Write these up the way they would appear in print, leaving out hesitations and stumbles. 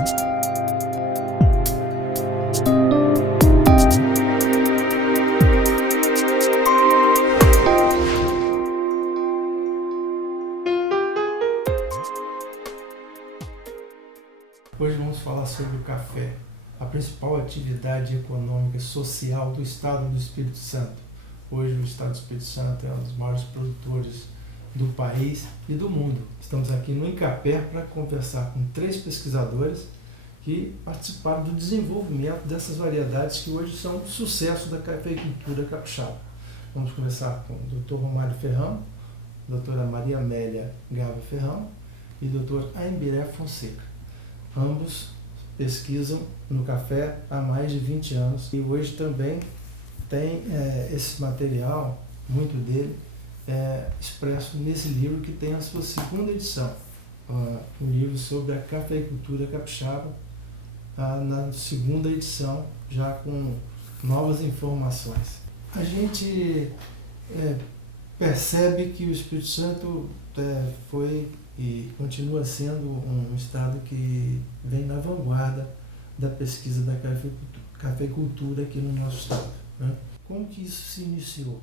Hoje vamos falar sobre o café, a principal atividade econômica e social do Estado do Espírito Santo. Hoje o Estado do Espírito Santo é um dos maiores produtores do país e do mundo. Estamos aqui no Incapé para conversar com 3 pesquisadores que participaram do desenvolvimento dessas variedades que hoje são sucesso da cafeicultura capixaba. Vamos conversar com o Dr. Romário Ferrão, doutora Maria Amélia Gava Ferrão e Dr. Aimbiré Fonseca. Ambos pesquisam no café há mais de 20 anos e hoje também tem esse material, muito dele, expresso nesse livro que tem a sua 2ª edição, um livro sobre a cafeicultura capixaba, na 2ª edição, já com novas informações. A gente percebe que o Espírito Santo foi e continua sendo um estado que vem na vanguarda da pesquisa da cafeicultura aqui no nosso estado, né? Como que isso se iniciou?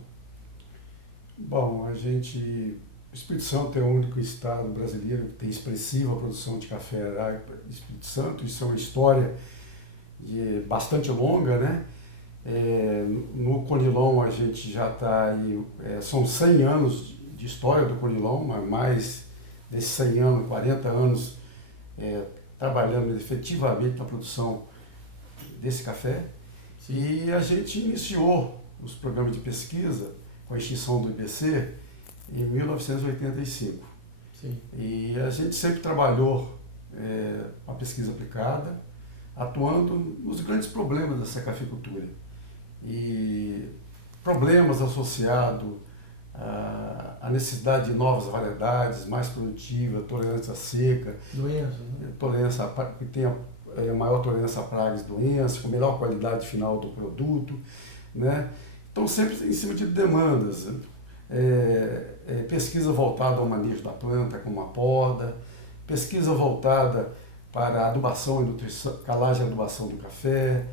Bom, o Espírito Santo é o único estado brasileiro que tem expressiva produção de café arábica. Espírito Santo, isso é uma história bastante longa, né? No Conilon a gente já está aí, são 100 anos de história do Conilon, mas mais desses 100 anos, 40 anos trabalhando efetivamente na produção desse café. Sim. E a gente iniciou os programas de pesquisa com a extinção do IBC em 1985. Sim. E a gente sempre trabalhou a pesquisa aplicada, atuando nos grandes problemas dessa cafeicultura. E problemas associados a necessidade de novas variedades, mais produtivas, tolerância à seca, doença, né? Que tenha maior tolerância a pragas e doenças, com melhor qualidade final do produto, né? Então, sempre em cima de demandas, pesquisa voltada ao manejo da planta, como a poda, pesquisa voltada para a adubação e nutrição, calagem e adubação do café,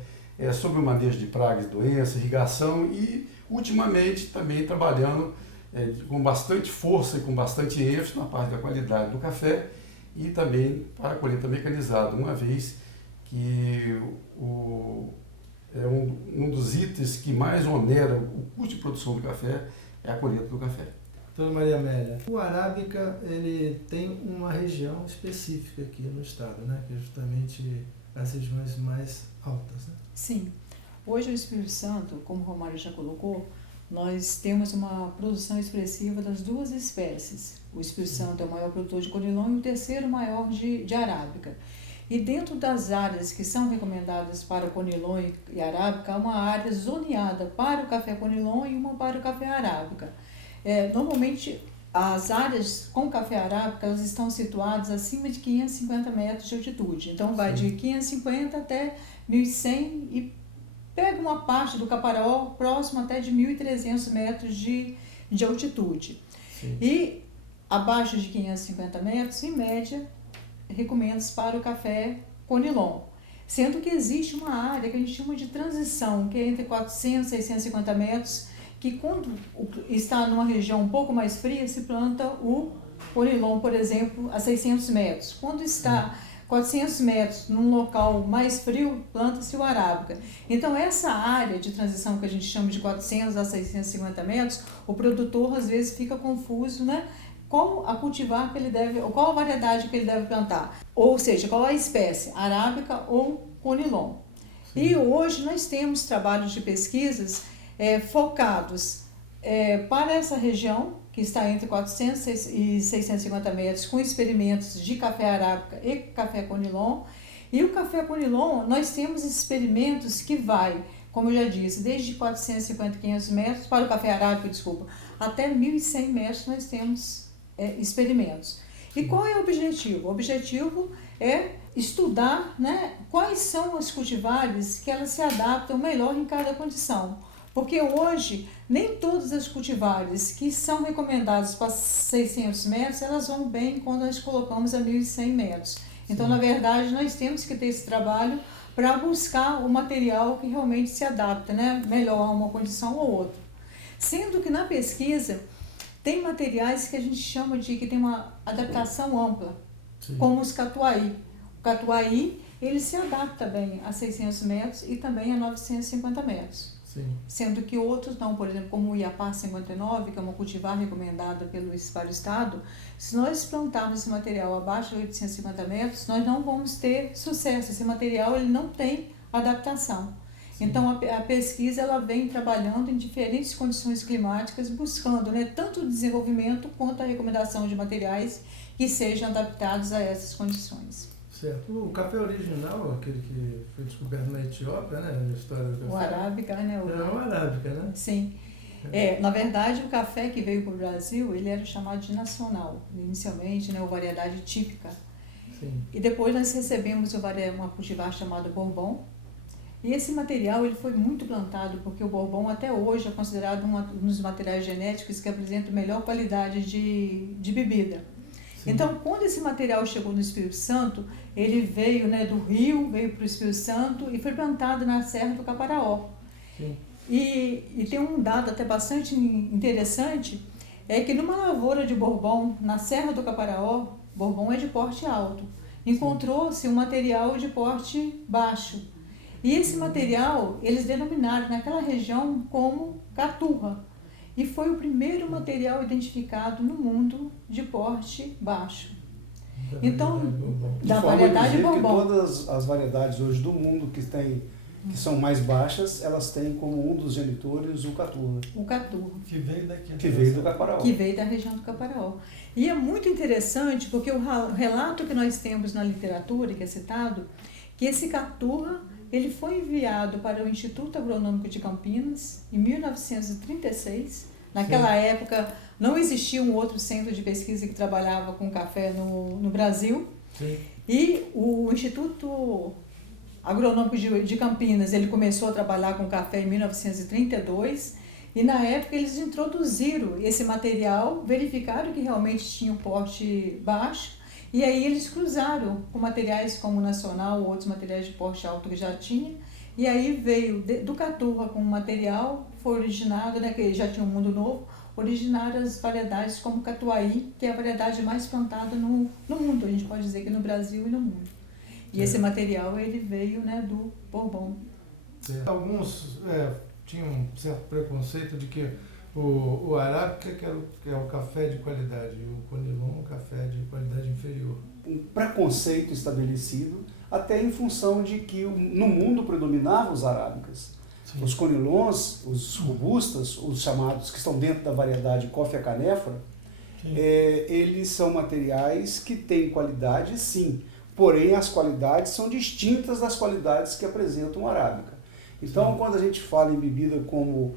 sobre o manejo de pragas e doenças, irrigação e, ultimamente, também trabalhando com bastante força e com bastante ênfase na parte da qualidade do café e também para a colheita mecanizada, uma vez que um dos itens que mais onera o custo de produção do café é a colheita do café. Doutora Maria Amélia, o arábica ele tem uma região específica aqui no estado, né? Que é justamente as regiões mais altas, né? Sim. Hoje o Espírito Santo, como o Romário já colocou, nós temos uma produção expressiva das 2 espécies. O Espírito Santo é o maior produtor de Conilon e o 3º maior de arábica. E dentro das áreas que são recomendadas para Conilon e arábica, há uma área zoneada para o café Conilon e uma para o café arábica. Normalmente, as áreas com café arábica elas estão situadas acima de 550 metros de altitude. Então, vai de 550 até 1.100 e pega uma parte do Caparaó próximo até de 1.300 metros de altitude. Sim. E abaixo de 550 metros, em média, recomenda-se para o café Conilon. Sendo que existe uma área que a gente chama de transição, que é entre 400 e 650 metros, que quando está numa região um pouco mais fria, se planta o Conilon, por exemplo, a 600 metros. Quando está 400 metros num local mais frio, planta-se o arábica. Então, essa área de transição que a gente chama de 400 a 650 metros, o produtor às vezes fica confuso, né? Como a cultivar que ele deve, ou qual a variedade que ele deve plantar. Ou seja, qual a espécie, arábica ou Conilon. Sim. E hoje nós temos trabalhos de pesquisas focados para essa região, que está entre 400 e 650 metros, com experimentos de café arábica e café Conilon. E o café Conilon, nós temos experimentos que vai, como eu já disse, desde 450 e 500 metros, para o café arábica, até 1.100 metros nós temos experimentos. E qual é o objetivo? O objetivo é estudar, né, quais são as cultivares que elas se adaptam melhor em cada condição. Porque hoje, nem todas as cultivares que são recomendadas para 600 metros, elas vão bem quando nós colocamos a 1.100 metros. Então, Sim. na verdade, nós temos que ter esse trabalho para buscar o material que realmente se adapta, né, melhor a uma condição ou outra. Sendo que na pesquisa tem materiais que a gente chama de que tem uma adaptação ampla, Sim. como os catuai. O catuai, ele se adapta bem a 600 metros e também a 950 metros. Sim. Sendo que outros não, por exemplo, como o Iapá 59, que é uma cultivar recomendada pelo Estado, se nós plantarmos esse material abaixo de 850 metros, nós não vamos ter sucesso. Esse material ele não tem adaptação. Sim. Então, a pesquisa ela vem trabalhando em diferentes condições climáticas, buscando, né, tanto o desenvolvimento quanto a recomendação de materiais que sejam adaptados a essas condições. Certo. O café original, aquele que foi descoberto na Etiópia, né? Na história do café. O arábica, né? É o arábica, né? Sim. Na verdade, o café que veio para o Brasil, ele era chamado de nacional, inicialmente, né? Uma variedade típica. Sim. E depois nós recebemos uma cultivar chamada Bourbon. E esse material ele foi muito plantado, porque o Bourbon até hoje é considerado um dos materiais genéticos que apresenta melhor qualidade de bebida. Sim. Então, quando esse material chegou no Espírito Santo, ele veio, né, do Rio, veio para o Espírito Santo e foi plantado na Serra do Caparaó. Sim. E tem um dado até bastante interessante, é que numa lavoura de Bourbon, na Serra do Caparaó, Bourbon é de porte alto, encontrou-se um material de porte baixo. E esse material, eles denominaram naquela região como caturra. E foi o primeiro material identificado no mundo de porte baixo. Então, da variedade Bourbon. Que todas as variedades hoje do mundo que são mais baixas, elas têm como um dos genitores o caturra. O caturra. Que veio daqui. Que veio do Caparaó. Que veio da região do Caparaó. E é muito interessante, porque o relato que nós temos na literatura, que é citado, que esse caturra ele foi enviado para o Instituto Agronômico de Campinas em 1936. Naquela época não existia um outro centro de pesquisa que trabalhava com café no Brasil. Sim. E o Instituto Agronômico de Campinas ele começou a trabalhar com café em 1932. E na época eles introduziram esse material, verificaram que realmente tinha um porte baixo. E aí eles cruzaram com materiais como o nacional ou outros materiais de porte alto que já tinha. E aí veio do caturra com o material, foi originado, né, que já tinha um mundo novo, originaram as variedades como catuai, que é a variedade mais plantada no mundo, a gente pode dizer que no Brasil e no mundo. E esse material ele veio, né, do Bourbon. Alguns tinham um certo preconceito de que o arábica que é o café de qualidade e o conilon, o café de qualidade inferior. Um preconceito estabelecido, até em função de que no mundo predominavam os arábicas. Sim. Os conilons, os robustas, os chamados que estão dentro da variedade Coffea canephora, eles são materiais que têm qualidade, sim, porém as qualidades são distintas das qualidades que apresentam o arábica. Então, sim, quando a gente fala em bebida com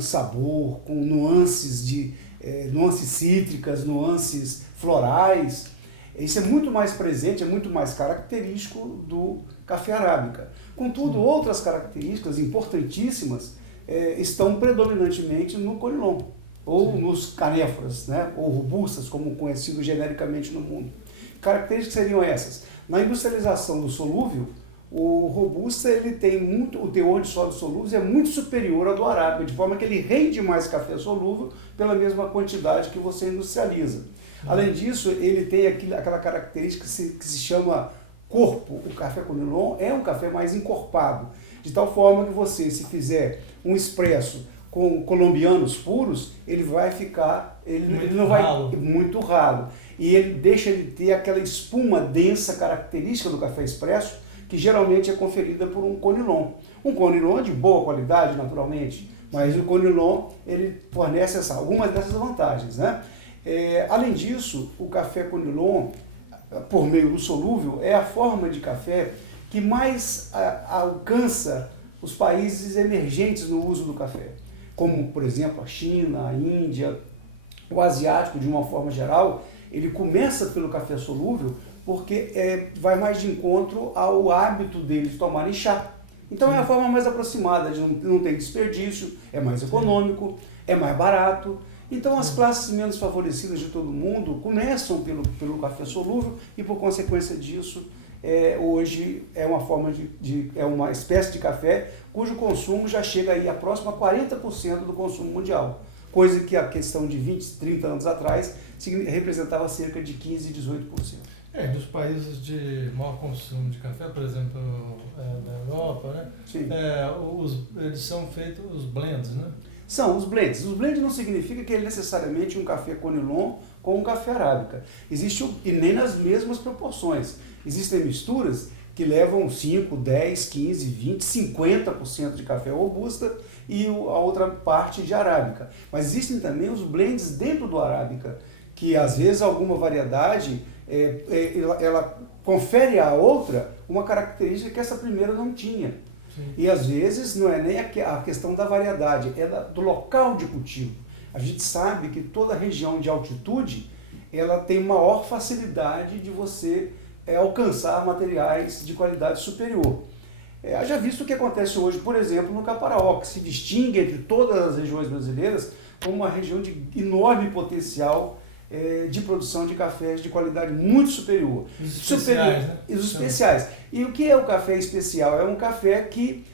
sabor, com nuances nuances cítricas, nuances florais, isso é muito mais presente, é muito mais característico do café arábica. Contudo, outras características importantíssimas estão predominantemente no conilon, ou nos canéforas, né, ou robustas, como conhecido genericamente no mundo. Características seriam essas. Na industrialização do solúvel, o robusta ele tem o teor de sólidos solúveis é muito superior ao do arábica, de forma que ele rende mais café solúvel pela mesma quantidade que você industrializa. Além disso, ele tem aquela característica que se chama corpo. O café conilon é um café mais encorpado, de tal forma que você, se fizer um expresso com colombianos puros, ele vai ficar muito ralo. E ele deixa ele ter aquela espuma densa característica do café expresso, que geralmente é conferida por um conilon. Um conilon é de boa qualidade, naturalmente, mas o conilon ele fornece algumas dessas vantagens, né? Além disso, o café conilon, por meio do solúvel, é a forma de café que mais alcança os países emergentes no uso do café, como, por exemplo, a China, a Índia, o asiático, de uma forma geral. Ele começa pelo café solúvel porque vai mais de encontro ao hábito deles tomarem chá. Então é a forma mais aproximada, não tem desperdício, é mais econômico, é mais barato. Então as classes menos favorecidas de todo mundo começam pelo café solúvel e por consequência disso hoje é uma forma é uma espécie de café cujo consumo já chega aí a próximo a 40% do consumo mundial, coisa que a questão de 20, 30 anos atrás representava cerca de 15, 18%. Dos países de maior consumo de café, por exemplo, da Europa, né? Sim. Eles são feitos os blends, né? São os blends. Os blends não significa que ele necessariamente um café conilon com um café arábica. E nem nas mesmas proporções. Existem misturas que levam 5, 10, 15, 20, 50% de café robusta e a outra parte de arábica. Mas existem também os blends dentro do arábica, que às vezes alguma variedade ela confere à outra uma característica que essa primeira não tinha. Sim. E às vezes não é nem a questão da variedade, é do local de cultivo. A gente sabe que toda região de altitude ela tem maior facilidade de você alcançar materiais de qualidade superior. Já visto o que acontece hoje, por exemplo, no Caparaó, que se distingue entre todas as regiões brasileiras como uma região de enorme potencial de produção de cafés de qualidade muito superior. Os especiais, né? Os especiais. E o que é o café especial? É um café que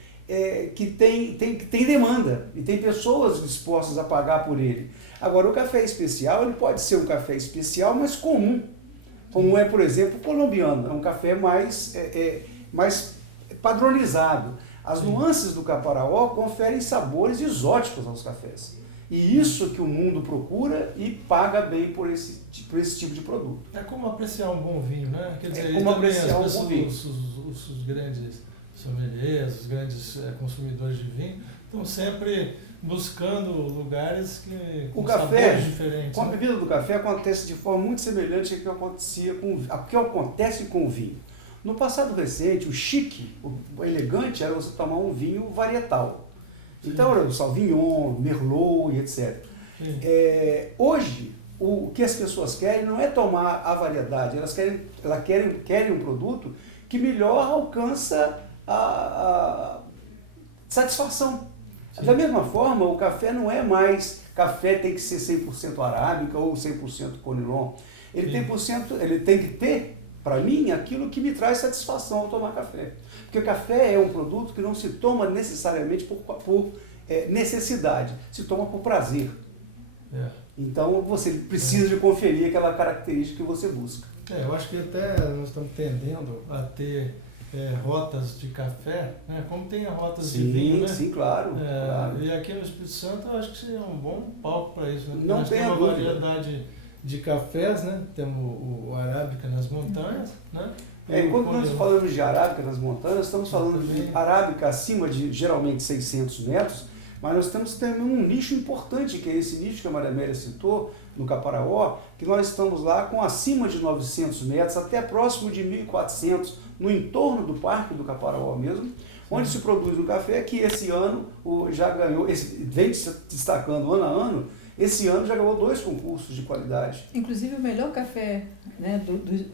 tem demanda e tem pessoas dispostas a pagar por ele. Agora, o café especial ele pode ser um café especial, mas comum. Como é, por exemplo, o colombiano. É um café mais padronizado. As nuances do Caparaó conferem sabores exóticos aos cafés. E isso que o mundo procura e paga bem por esse tipo de produto. É como apreciar um bom vinho, né? Quer dizer, como apreciar um bom vinho. Os grandes sommeliers, os grandes consumidores de vinho, estão sempre buscando lugares com sabores diferentes. Com a bebida do café acontece de forma muito semelhante ao que acontece com o vinho. No passado recente, o chique, o elegante era você tomar um vinho varietal. Então, era o Sauvignon, Merlot e etc. Hoje, o que as pessoas querem não é tomar a variedade, elas querem um produto que melhor alcança a satisfação. Sim. Da mesma forma, o café não é mais café tem que ser 100% arábica ou 100% conilon. Ele tem que ter, para mim, aquilo que me traz satisfação ao tomar café. Porque o café é um produto que não se toma necessariamente por necessidade, se toma por prazer. Então você precisa de conferir aquela característica que você busca. Eu acho que até nós estamos tendendo a ter rotas de café, né? Como tem rotas de vinho, né? Sim, claro, claro. E aqui no Espírito Santo eu acho que seria um bom palco para isso. Né? Não nós tem temos a uma dúvida. variedade de cafés, né? Temos o arábica nas montanhas, né? Quando nós falamos de arábica nas montanhas, estamos falando de arábica acima de geralmente 600 metros, mas nós temos também um nicho importante, que é esse nicho que a Maria Amélia citou, no Caparaó, que nós estamos lá com acima de 900 metros, até próximo de 1.400, no entorno do Parque do Caparaó mesmo, onde se produz um café que esse ano já ganhou, vem se destacando ano a ano. Esse ano já ganhou 2 concursos de qualidade. Inclusive o melhor café, né,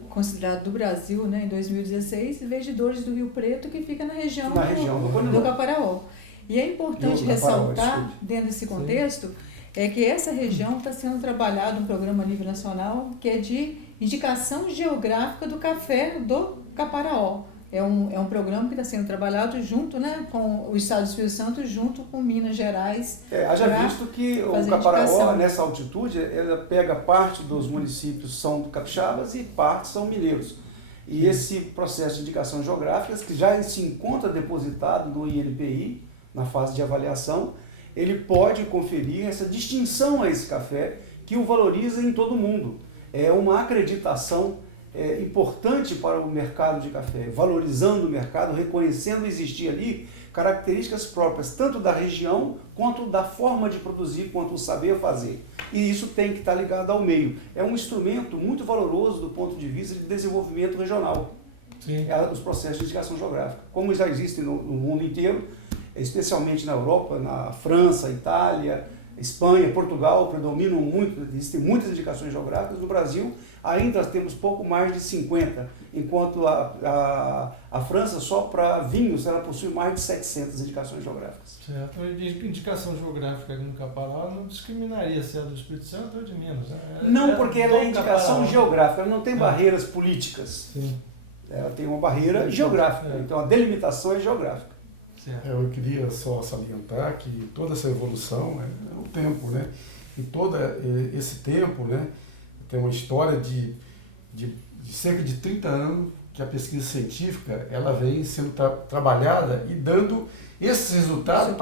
considerado do Brasil, né, em 2016, Veedores do Rio Preto, que fica na região do Caparaó. E é importante ressaltar, dentro desse contexto, que essa região está sendo trabalhado um programa a nível nacional que é de indicação geográfica do café do Caparaó. É um programa que está sendo trabalhado junto, né, com o Estado do Espírito Santo, junto com Minas Gerais. Haja visto que o Caparaó, nessa altitude, ela pega parte dos municípios são capixabas e parte são mineiros. E esse processo de indicação geográfica, que já se encontra depositado no INPI, na fase de avaliação, ele pode conferir essa distinção a esse café que o valoriza em todo o mundo. É uma acreditação importante para o mercado de café, valorizando o mercado, reconhecendo existir ali características próprias, tanto da região, quanto da forma de produzir, quanto o saber fazer. E isso tem que estar ligado ao meio. É um instrumento muito valoroso do ponto de vista de desenvolvimento regional. Sim. Os processos de indicação geográfica. Como já existem no mundo inteiro, especialmente na Europa, na França, Itália, Espanha, Portugal, predominam muito, existem muitas indicações geográficas. No Brasil, ainda temos pouco mais de 50, enquanto a França, só para vinhos, ela possui mais de 700 indicações geográficas. Certo. A indicação geográfica no Capará não discriminaria se é do Espírito Santo ou de Minas, né? Não, porque ela é indicação Capará geográfica, ela não tem barreiras políticas. Sim. Ela tem uma barreira geográfica, então a delimitação é geográfica. Certo. Eu queria só salientar que toda essa evolução é o tempo, né? E todo esse tempo, né, tem uma história de cerca de 30 anos que a pesquisa científica ela vem sendo trabalhada e dando esses resultados,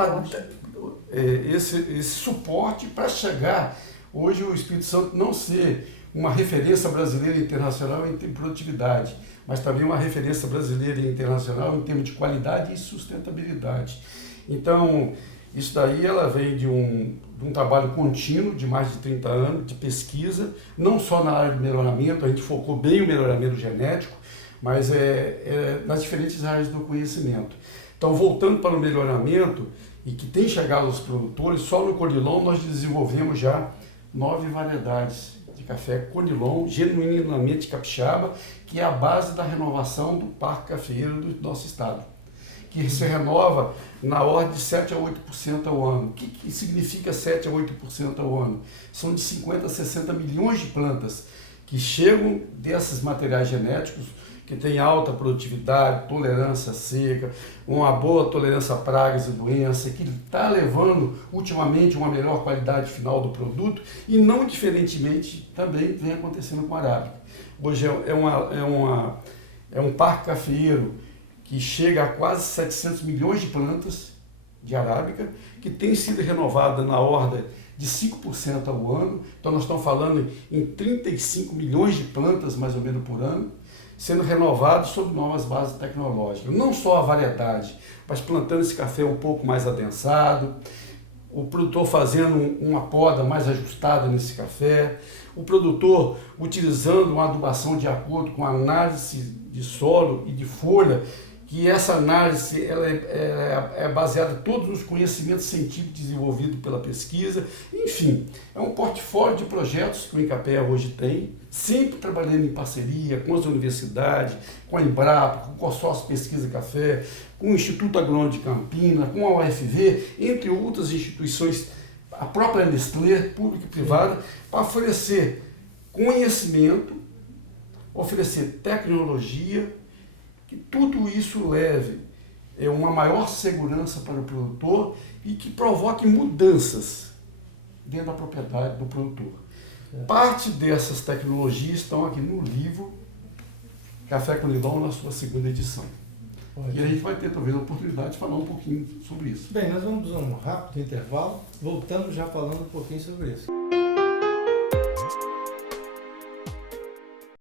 esse suporte para chegar hoje o Espírito Santo não ser uma referência brasileira e internacional em termos de produtividade, mas também uma referência brasileira e internacional em termos de qualidade e sustentabilidade. Então, isso daí ela vem de um trabalho contínuo de mais de 30 anos de pesquisa, não só na área de melhoramento, a gente focou bem o melhoramento genético, mas nas diferentes áreas do conhecimento. Então, voltando para o melhoramento, e que tem chegado aos produtores, só no Conilon nós desenvolvemos já 9 variedades de café Conilon, genuinamente capixaba, que é a base da renovação do parque cafeeiro do nosso estado, que se renova na ordem de 7 a 8% ao ano. O que significa 7 a 8% ao ano? São de 50 a 60 milhões de plantas que chegam desses materiais genéticos, que têm alta produtividade, tolerância à seca, uma boa tolerância a pragas e doenças, que está levando ultimamente uma melhor qualidade final do produto e não diferentemente também vem acontecendo com a arábica. Hoje é um parque cafeeiro que chega a quase 700 milhões de plantas de arábica, que tem sido renovada na ordem de 5% ao ano. Então nós estamos falando em 35 milhões de plantas mais ou menos por ano, sendo renovados sob novas bases tecnológicas. Não só a variedade, mas plantando esse café um pouco mais adensado, o produtor fazendo uma poda mais ajustada nesse café, o produtor utilizando uma adubação de acordo com a análise de solo e de folha, que essa análise ela é baseada em todos os conhecimentos científicos desenvolvidos pela pesquisa. Enfim, é um portfólio de projetos que o Incapea hoje tem, sempre trabalhando em parceria com as universidades, com a Embrapa, com o Consórcio Pesquisa Café, com o Instituto Agrônomo de Campinas, com a UFV, entre outras instituições, a própria Nestlé, pública e privada, para oferecer conhecimento, oferecer tecnologia, que tudo isso leve uma maior segurança para o produtor e que provoque mudanças dentro da propriedade do produtor. Parte dessas tecnologias estão aqui no livro Café Conilon, na sua 2ª edição. E a gente vai ter talvez a oportunidade de falar um pouquinho sobre isso. Bem, nós vamos a um rápido intervalo, voltando já falando um pouquinho sobre isso.